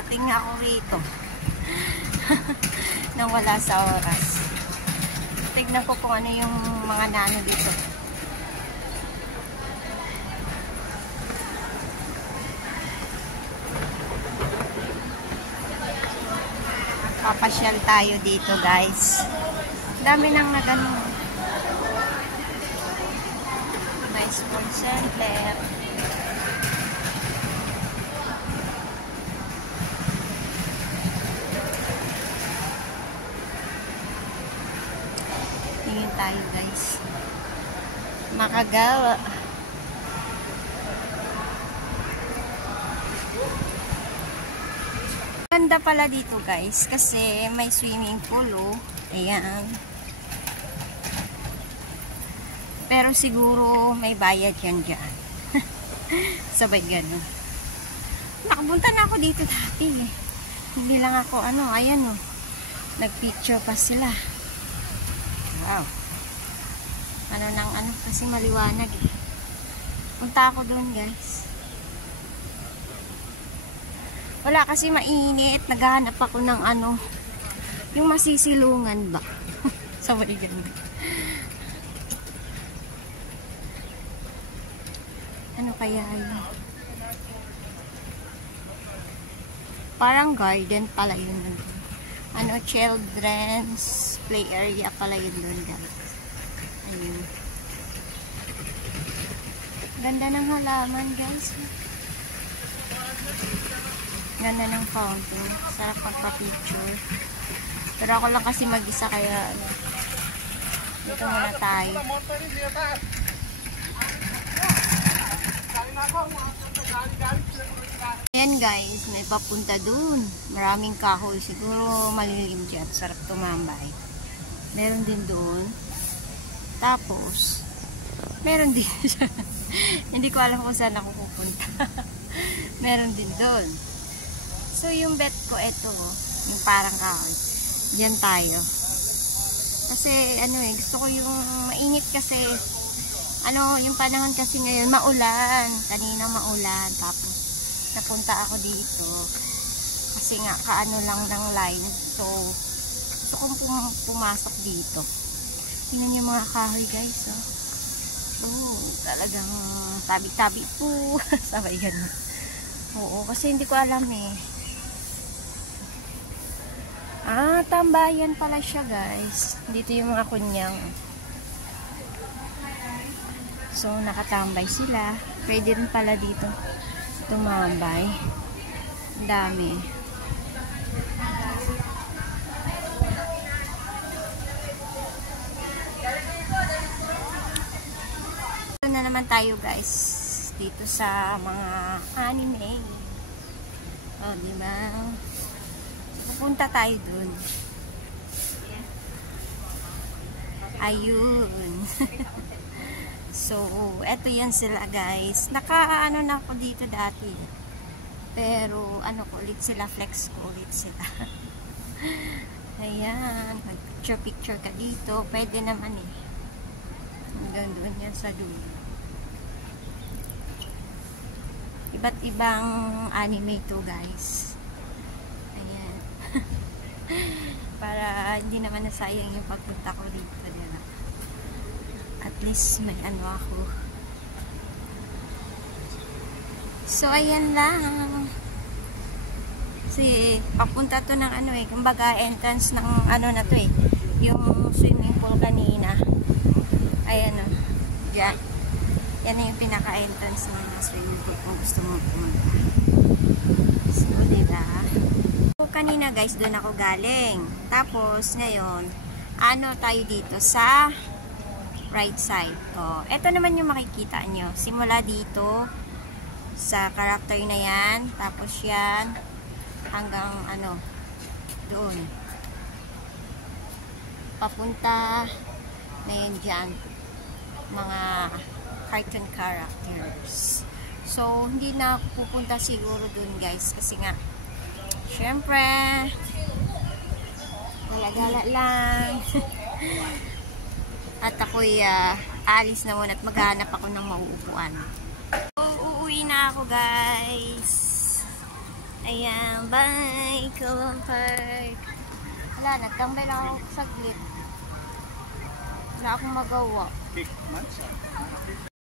Nakarating nga ako rito. Nang wala sa oras. Tignan ko kung ano yung mga nano dito. Papasyal tayo dito, guys. Dami nang nagano. May sports center. Tingin tayo, guys. Makagawa. Ganda pala dito, guys, kasi may swimming pool, oh. Ayan. Pero siguro may bayad yan dyan. Sabay gano'n. Nakapunta na ako dito dati, eh. Hindi lang ako, ayan, oh. Nag-picture pa sila. Wow. Kasi maliwanag, eh. Punta ako doon, guys. Wala kasi mainit. Naghahanap ako ng yung masisilungan ba? Sabay gano'n. Ano kaya yun? Parang garden pala yun. Children's play area pala yun doon, guys. Ayun. Ganda ng halaman, guys. Ganda ng fountain. Sarap pagpa-picture. Pero ako lang kasi mag-isa, kaya dito muna tayo. Ayan, guys, may papunta dun. Maraming kahoy. Siguro malilim dyan. Sarap tumambay. Meron din dun. Tapos meron din dyan. Hindi ko alam kung saan ako pupunta. Meron din dun. So yung bet ko, eto, yung parang kahoy. Diyan tayo. Kasi gusto ko yung mainit kasi yung panahon kasi ngayon maulan. Kanina maulan. Tapos napunta ako dito kasi nga lang ng line. So gusto kong pumasok dito. Tingnan yung mga kahoy, guys, oh. Oh, talagang tabi-tabi po. Sabay ganun. Oo, kasi hindi ko alam, eh. Tambayan pala siya, guys. Dito yung mga kunyang. So, nakatambay sila. Pwede rin pala dito tumambay. Ang dami. Ito na naman tayo, guys. Dito sa mga anime. Oh, diba? Pupunta tayo dun. Ayun. So, eto yan sila, guys. Na ako dito dati. Pero, ulit sila, flex ko ulit sila. Ayan. Mag-picture ka dito. Pwede naman, eh. Hanggang doon yan sa dulo. Iba't ibang anime to, guys. Ayan. Para hindi naman nasayang yung pagpunta ko dito, diba? At least may ako. So ayan lang. Kasi papunta to ng kumbaga entrance ng na to, eh. Yung swimming pool kanina. Ayan, oh. Diyan. Yan na yung pinaka-entrance ng swimming pool kung gusto mo pumunta. So, diba? Kanina, guys, doon ako galing. Tapos, ngayon, tayo dito sa right side. O, ito naman yung makikita nyo. Simula dito, sa character na yan. Tapos yan, hanggang, doon. Papunta, na yun dyan. Mga cartoon characters. So, hindi na ako pupunta siguro doon, guys. Kasi nga, syempre, gala-gala lang. At ako'y alis na muna at maghanap ako ng mauupuan. So, uuwi na ako, guys. Ayan, bye! Kawan Park. Wala, nagtambay lang ako saglit. Wala akong magawa.